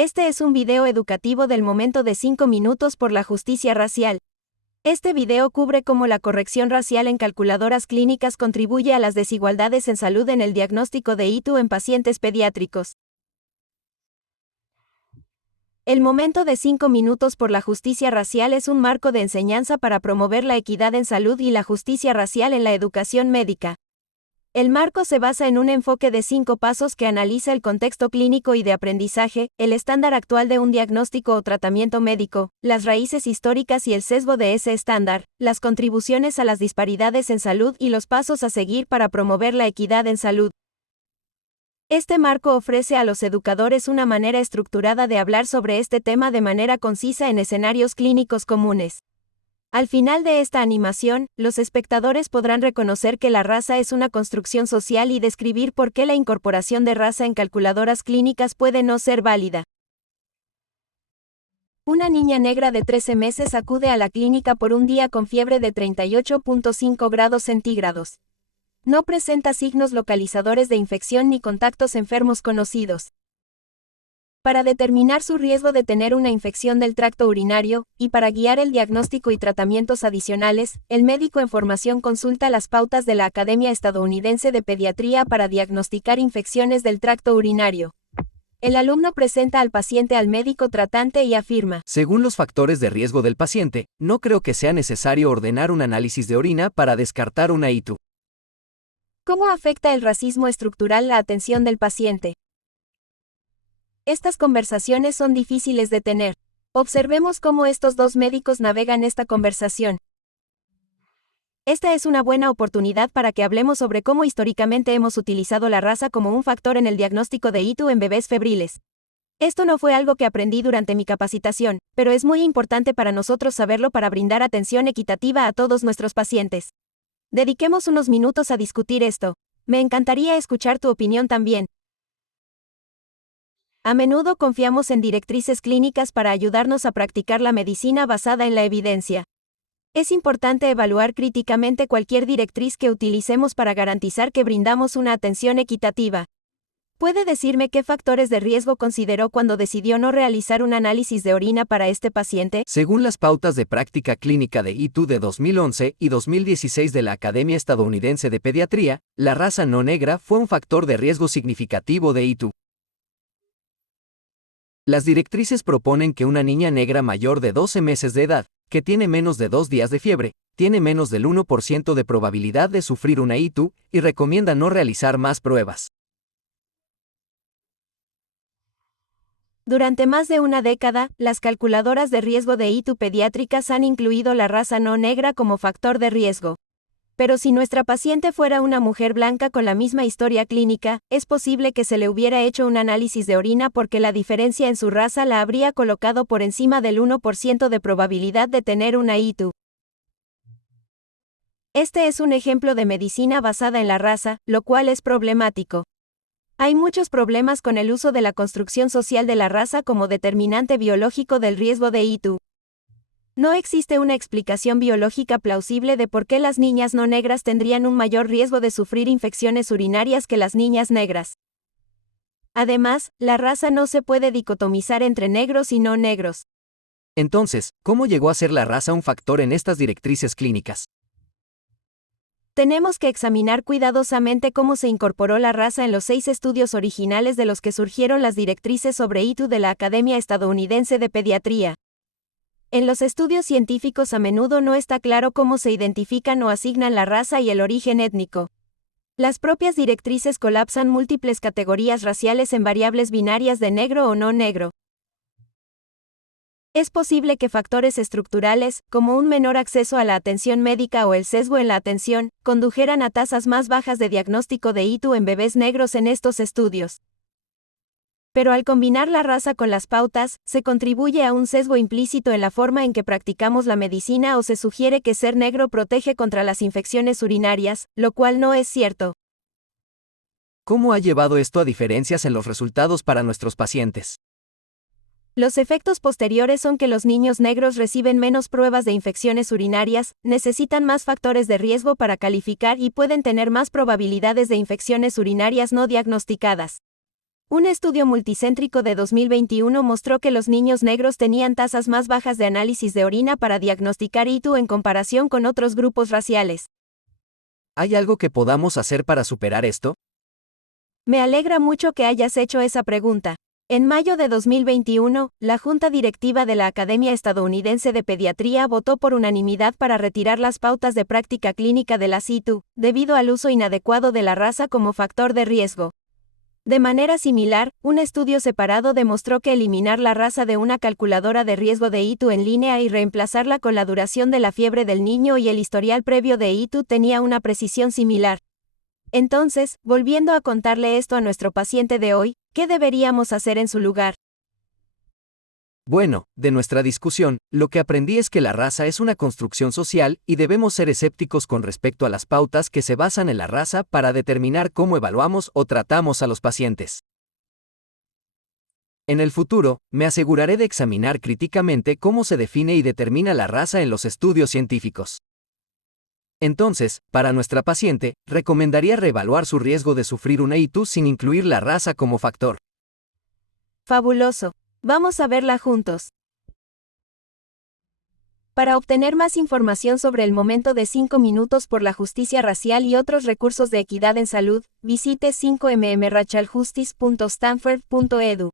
Este es un video educativo del momento de 5 minutos por la justicia racial. Este video cubre cómo la corrección racial en calculadoras clínicas contribuye a las desigualdades en salud en el diagnóstico de ITU en pacientes pediátricos. El momento de 5 minutos por la justicia racial es un marco de enseñanza para promover la equidad en salud y la justicia racial en la educación médica. El marco se basa en un enfoque de 5 pasos que analiza el contexto clínico y de aprendizaje, el estándar actual de un diagnóstico o tratamiento médico, las raíces históricas y el sesgo de ese estándar, las contribuciones a las disparidades en salud y los pasos a seguir para promover la equidad en salud. Este marco ofrece a los educadores una manera estructurada de hablar sobre este tema de manera concisa en escenarios clínicos comunes. Al final de esta animación, los espectadores podrán reconocer que la raza es una construcción social y describir por qué la incorporación de raza en calculadoras clínicas puede no ser válida. Una niña negra de 13 meses acude a la clínica por un día con fiebre de 38.5 grados centígrados. No presenta signos localizadores de infección ni contactos enfermos conocidos. Para determinar su riesgo de tener una infección del tracto urinario, y para guiar el diagnóstico y tratamientos adicionales, el médico en formación consulta las pautas de la Academia Estadounidense de Pediatría para diagnosticar infecciones del tracto urinario. El alumno presenta al paciente al médico tratante y afirma: según los factores de riesgo del paciente, no creo que sea necesario ordenar un análisis de orina para descartar una ITU. ¿Cómo afecta el racismo estructural la atención del paciente? Estas conversaciones son difíciles de tener. Observemos cómo estos dos médicos navegan esta conversación. Esta es una buena oportunidad para que hablemos sobre cómo históricamente hemos utilizado la raza como un factor en el diagnóstico de ITU en bebés febriles. Esto no fue algo que aprendí durante mi capacitación, pero es muy importante para nosotros saberlo para brindar atención equitativa a todos nuestros pacientes. Dediquemos unos minutos a discutir esto. Me encantaría escuchar tu opinión también. A menudo confiamos en directrices clínicas para ayudarnos a practicar la medicina basada en la evidencia. Es importante evaluar críticamente cualquier directriz que utilicemos para garantizar que brindamos una atención equitativa. ¿Puede decirme qué factores de riesgo consideró cuando decidió no realizar un análisis de orina para este paciente? Según las pautas de práctica clínica de ITU de 2011 y 2016 de la Academia Estadounidense de Pediatría, la raza no negra fue un factor de riesgo significativo de ITU. Las directrices proponen que una niña negra mayor de 12 meses de edad, que tiene menos de 2 días de fiebre, tiene menos del 1% de probabilidad de sufrir una ITU y recomienda no realizar más pruebas. Durante más de una década, las calculadoras de riesgo de ITU pediátricas han incluido la raza no negra como factor de riesgo. Pero si nuestra paciente fuera una mujer blanca con la misma historia clínica, es posible que se le hubiera hecho un análisis de orina porque la diferencia en su raza la habría colocado por encima del 1% de probabilidad de tener una ITU. Este es un ejemplo de medicina basada en la raza, lo cual es problemático. Hay muchos problemas con el uso de la construcción social de la raza como determinante biológico del riesgo de ITU. No existe una explicación biológica plausible de por qué las niñas no negras tendrían un mayor riesgo de sufrir infecciones urinarias que las niñas negras. Además, la raza no se puede dicotomizar entre negros y no negros. Entonces, ¿cómo llegó a ser la raza un factor en estas directrices clínicas? Tenemos que examinar cuidadosamente cómo se incorporó la raza en los 6 estudios originales de los que surgieron las directrices sobre ITU de la Academia Estadounidense de Pediatría. En los estudios científicos a menudo no está claro cómo se identifican o asignan la raza y el origen étnico. Las propias directrices colapsan múltiples categorías raciales en variables binarias de negro o no negro. Es posible que factores estructurales, como un menor acceso a la atención médica o el sesgo en la atención, condujeran a tasas más bajas de diagnóstico de ITU en bebés negros en estos estudios. Pero al combinar la raza con las pautas, se contribuye a un sesgo implícito en la forma en que practicamos la medicina o se sugiere que ser negro protege contra las infecciones urinarias, lo cual no es cierto. ¿Cómo ha llevado esto a diferencias en los resultados para nuestros pacientes? Los efectos posteriores son que los niños negros reciben menos pruebas de infecciones urinarias, necesitan más factores de riesgo para calificar y pueden tener más probabilidades de infecciones urinarias no diagnosticadas. Un estudio multicéntrico de 2021 mostró que los niños negros tenían tasas más bajas de análisis de orina para diagnosticar ITU en comparación con otros grupos raciales. ¿Hay algo que podamos hacer para superar esto? Me alegra mucho que hayas hecho esa pregunta. En mayo de 2021, la Junta Directiva de la Academia Estadounidense de Pediatría votó por unanimidad para retirar las pautas de práctica clínica de las ITU, debido al uso inadecuado de la raza como factor de riesgo. De manera similar, un estudio separado demostró que eliminar la raza de una calculadora de riesgo de ITU en línea y reemplazarla con la duración de la fiebre del niño y el historial previo de ITU tenía una precisión similar. Entonces, volviendo a contarle esto a nuestro paciente de hoy, ¿qué deberíamos hacer en su lugar? Bueno, de nuestra discusión, lo que aprendí es que la raza es una construcción social y debemos ser escépticos con respecto a las pautas que se basan en la raza para determinar cómo evaluamos o tratamos a los pacientes. En el futuro, me aseguraré de examinar críticamente cómo se define y determina la raza en los estudios científicos. Entonces, para nuestra paciente, recomendaría reevaluar su riesgo de sufrir una ITU sin incluir la raza como factor. Fabuloso. Vamos a verla juntos. Para obtener más información sobre el momento de 5 minutos por la justicia racial y otros recursos de equidad en salud, visite 5mmracialjustice.stanford.edu.